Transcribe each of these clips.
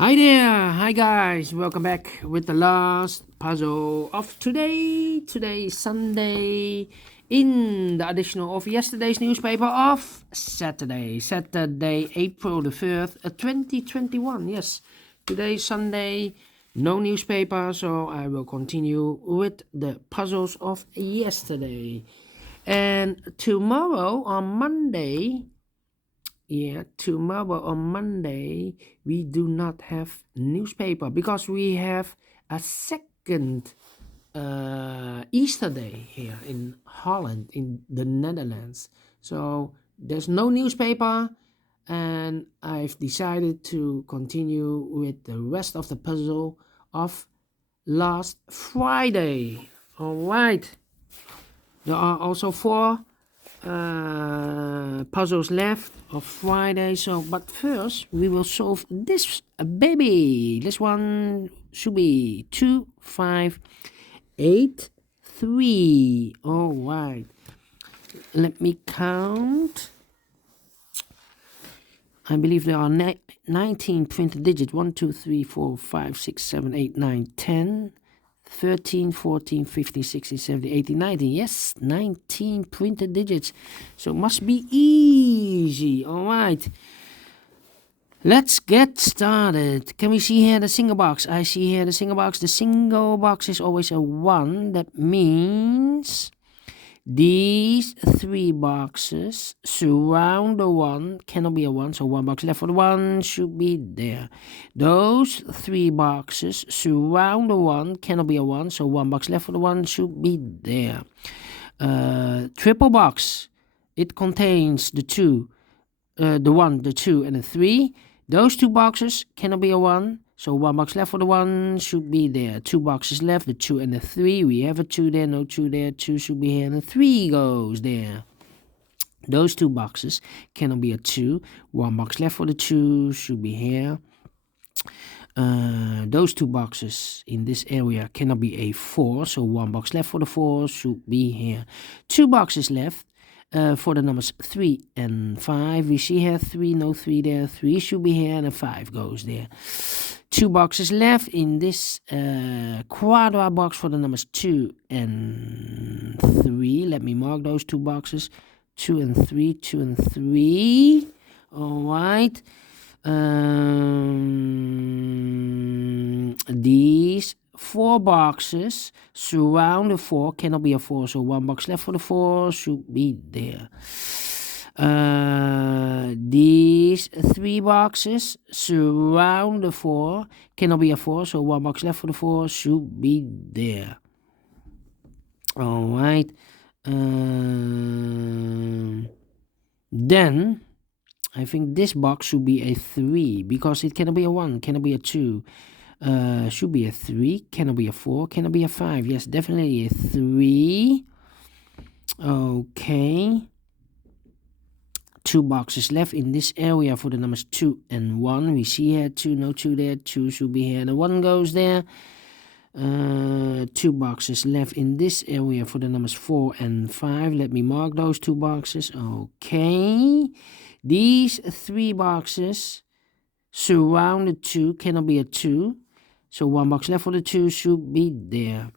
Hi there, hi guys, welcome back with the last puzzle of today. Today is Sunday in the additional of yesterday's newspaper of Saturday, April the 3rd, 2021. Yes, today is Sunday, no newspaper, so I will continue with the puzzles of yesterday. And tomorrow on Monday, we do not have newspaper because we have a second Easter day here in Holland, in the Netherlands. So there's no newspaper, and I've decided to continue with the rest of the puzzle of last Friday. All right. There are also 4 puzzles left of Friday, but first we will solve this baby. This one should be 2, 5, 8, 3. All right, let me count. I believe there are 19 printed digits. 1, 2, 3, 4, 5, 6, 7, 8, 9, 10, 13, 14, 15, 16, 17, 18, 19. Yes, 19 printed digits. So it must be easy. All right. Let's get started. Can we see here the single box? I see here the single box. The single box is always a 1. That means these 3 boxes surround the 1, cannot be a 1, so 1 box left for the 1 should be there. Those 3 boxes surround the 1, cannot be a 1, so 1 box left for the 1 should be there. Triple box, it contains the 2, the 1, the 2, and the 3. Those 2 boxes cannot be a 1. So 1 box left for the 1 should be there. 2 boxes left, the 2 and the 3. We have a 2 there, no 2 there. 2 should be here, and the 3 goes there. Those 2 boxes cannot be a 2. 1 box left for the 2 should be here. Those 2 boxes in this area cannot be a 4. So 1 box left for the 4 should be here. 2 boxes left. For the numbers 3 and 5, we see here 3, no 3 there, 3 should be here, and a 5 goes there. 2 boxes left in this quadra box for the numbers 2 and 3. Let me mark those 2 boxes, 2 and 3, 2 and 3. All right. These 4 boxes surround the 4, cannot be a 4, so 1 box left for the 4 should be there. These 3 boxes surround the 4, cannot be a 4, so 1 box left for the 4 should be there. All right. Then I think this box should be a 3 because it cannot be a 1, cannot be a 2. Should be a 3, cannot be a 4, cannot be a 5. Yes, definitely a 3. Okay. 2 boxes left in this area for the numbers 2 and 1. We see here 2, no 2 there, 2 should be here, and the 1 goes there. 2 boxes left in this area for the numbers 4 and 5. Let me mark those 2 boxes. Okay. These 3 boxes surround the 2, cannot be a 2. So 1 box left for the 2 should be there.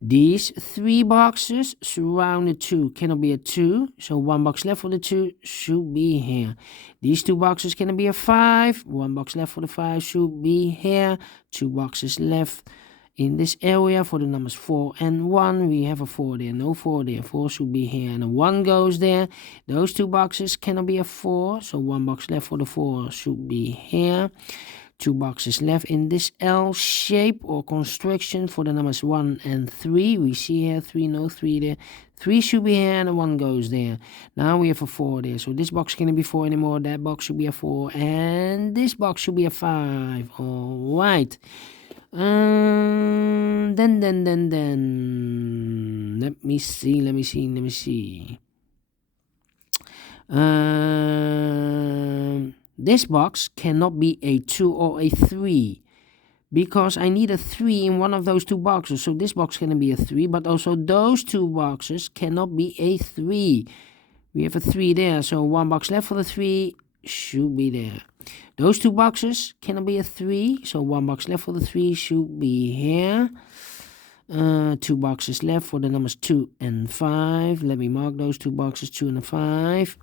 These 3 boxes surround the 2, cannot be a 2. So 1 box left for the 2 should be here. These 2 boxes cannot be a 5. 1 box left for the 5 should be here. 2 boxes left in this area for the numbers 4 and 1. We have a 4 there, no 4 there. 4 should be here, and a 1 goes there. Those 2 boxes cannot be a 4, so 1 box left for the 4 should be here. 2 boxes left in this L shape or construction for the numbers 1 and 3. We see here 3, no 3 there. 3 should be here, and a 1 goes there. Now we have a 4 there, so this box cannot be 4 anymore. That box should be a 4, and this box should be a 5. All right. Then. Let me see. This box cannot be a 2 or a 3 because I need a 3 in one of those 2 boxes. So this box cannot be a 3, but also those 2 boxes cannot be a 3. We have a 3 there, so 1 box left for the 3 should be there. Those two boxes cannot be a 3, so 1 box left for the 3 should be here. 2 boxes left for the numbers 2 and 5. Let me mark those 2 boxes, 2 and 5.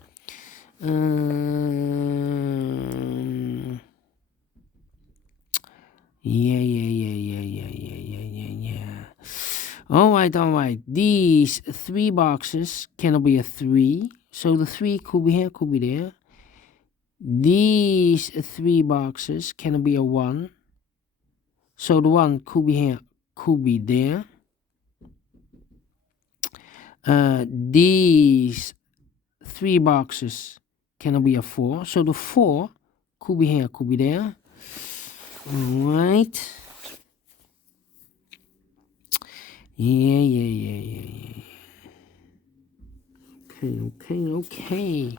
Yeah. All right. These 3 boxes cannot be a 3, so the 3 could be here, could be there. These 3 boxes cannot be a 1, so the 1 could be here, could be there. These 3 boxes cannot be a 4, so the 4 could be here, could be there. All right. Yeah. Okay.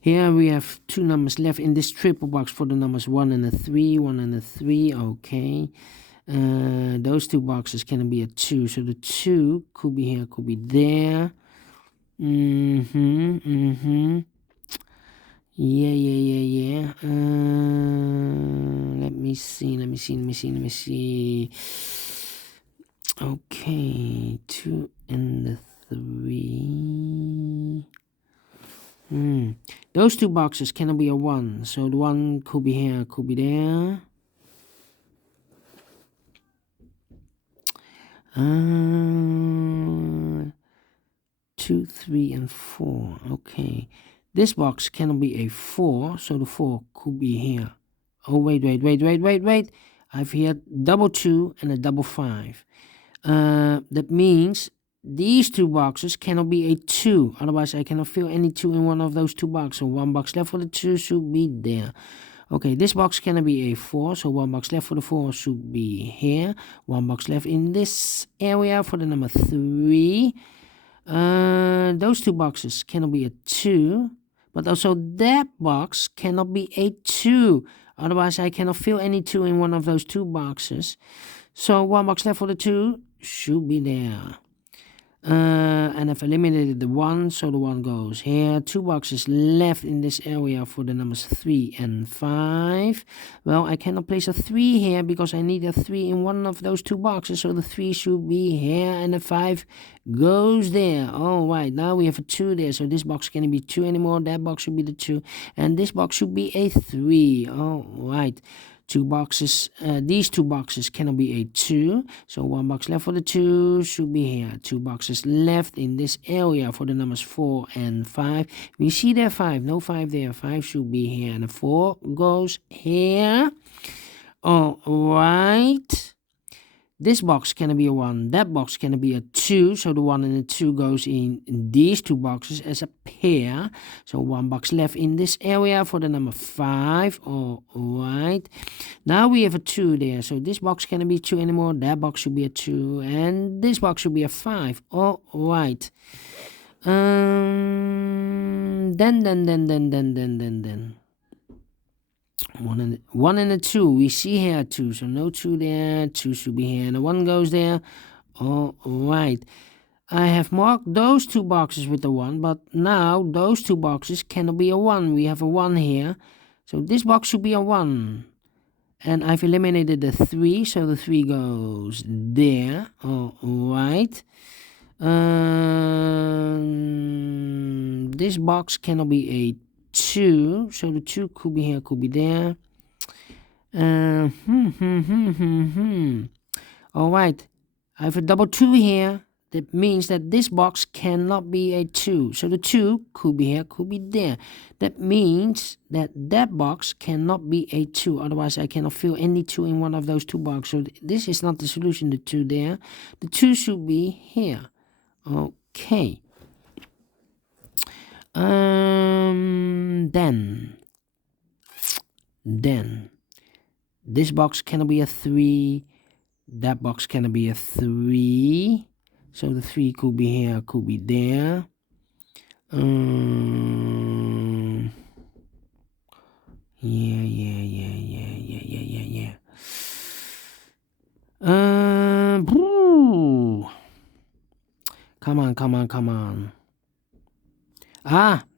Here we have 2 numbers left in this triple box for the numbers 1 and a 3, 1 and a 3. Okay. Those 2 boxes can be a 2, so the 2 could be here, could be there. Yeah. Let me see. Okay, 2 and the 3. Those 2 boxes cannot be a 1, so the 1 could be here, could be there. 2, 3, and 4. Okay, this box cannot be a 4, so the 4 could be here. Oh, wait. I've here double 2 and a double 5. That means these 2 boxes cannot be a 2, otherwise I cannot fill any 2 in one of those 2 boxes, so 1 box left for the 2 should be there. Okay, this box cannot be a 4, so 1 box left for the 4 should be here. 1 box left in this area for the number 3. Those 2 boxes cannot be a 2, but also that box cannot be a 2, otherwise I cannot fill any 2 in one of those 2 boxes. So 1 box left for the 2 should be there. And I've eliminated the 1, so the 1 goes here. 2 boxes left in this area for the numbers 3 and 5. Well, I cannot place a 3 here because I need a 3 in one of those 2 boxes, so the 3 should be here and the 5 goes there. All right, now we have a 2 there, so this box can't be 2 anymore. That box should be the 2, and this box should be a 3. All right. 2 boxes, these 2 boxes cannot be a 2, so 1 box left for the 2 should be here. 2 boxes left in this area for the numbers 4 and 5. We see there 5, no 5 there. 5 should be here, and the 4 goes here. All right. This box cannot be a 1, that box cannot be a 2, so the 1 and the 2 goes in these 2 boxes as a pair. So 1 box left in this area for the number 5. All right. Now we have a 2 there, so this box cannot be 2 anymore. That box should be a 2, and this box should be a 5. All right. Then. 1 and a 2. We see here 2, so no 2 there. 2 should be here, and the 1 goes there. All right. I have marked those 2 boxes with the 1, but now those 2 boxes cannot be a 1. We have a 1 here, so this box should be a 1. And I've eliminated the 3, so the 3 goes there. All right. This box cannot be a 2, so the 2 could be here, could be there. All right, I have a double 2 here. That means that this box cannot be a 2, so the 2 could be here, could be there. That means that that box cannot be a 2, otherwise I cannot fill any 2 in one of those 2 boxes. So this is not the solution, the 2 there. The 2 should be here. Okay. Then this box cannot be a 3, that box cannot be a 3, so the 3 could be here, could be there. Yeah. Come on.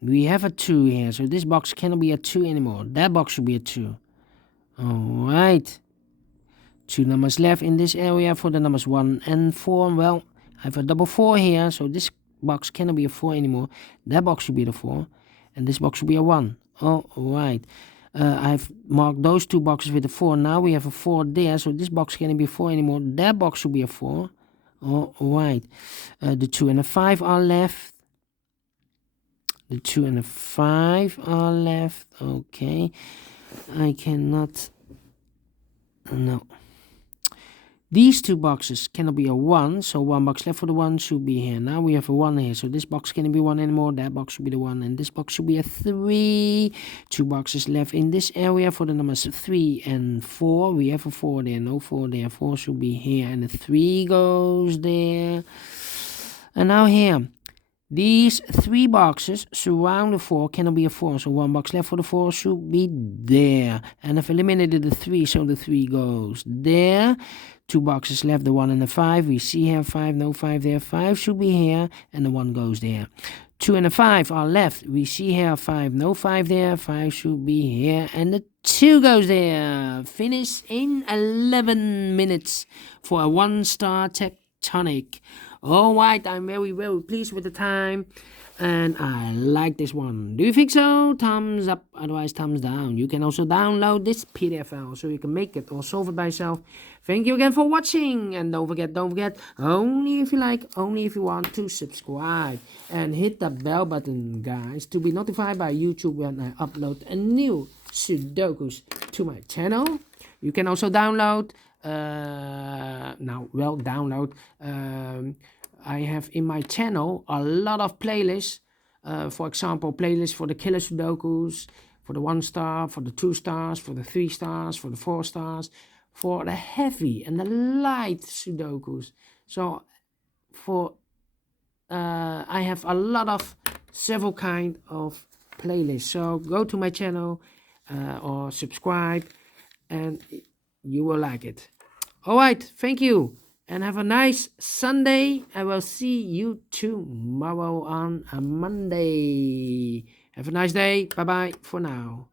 We have a 2 here, so this box cannot be a 2 anymore. That box should be a 2. Alright. 2 numbers left in this area for the numbers 1 and 4. Well, I have a double 4 here, so this box cannot be a 4 anymore. That box should be the 4, and this box should be a 1. Alright. I've marked those 2 boxes with a 4. Now we have a 4 there, so this box cannot be a 4 anymore. That box should be a 4. Alright. The 2 and the 5 are left. The 2 and the 5 are left. Okay. I cannot... No. These 2 boxes cannot be a 1, so 1 box left for the 1 should be here. Now we have a 1 here, so this box cannot be 1 anymore. That box should be the 1, and this box should be a 3. 2 boxes left in this area for the numbers 3 and 4. We have a 4 there, no 4 there. 4 should be here, and the 3 goes there. And now here. These 3 boxes surround the 4, cannot be a 4, so 1 box left for the 4 should be there. And I've eliminated the 3, so the 3 goes there. 2 boxes left, the 1 and the 5. We see here 5, no 5 there. 5 should be here, and the 1 goes there. 2 and the 5 are left. We see here 5, no 5 there. 5 should be here, and the 2 goes there. Finish in 11 minutes for a 1-star Tectonic. Alright, I'm very, very pleased with the time, and I like this one. Do you think so? Thumbs up, otherwise thumbs down. You can also download this PDF file so you can make it or solve it by yourself. Thank you again for watching, and don't forget, only if you like, only if you want to subscribe, and hit the bell button, guys, to be notified by YouTube when I upload a new Sudokus to my channel. You can also download I have in my channel a lot of playlists. For example, playlists for the killer Sudokus, for the 1-star, for the 2 stars, for the 3 stars, for the 4 stars, for the heavy and the light Sudokus. So for I have a lot of several kind of playlists. So go to my channel or subscribe, and you will like it. Alright, thank you, and have a nice Sunday. I will see you tomorrow on a Monday. Have a nice day. Bye bye for now.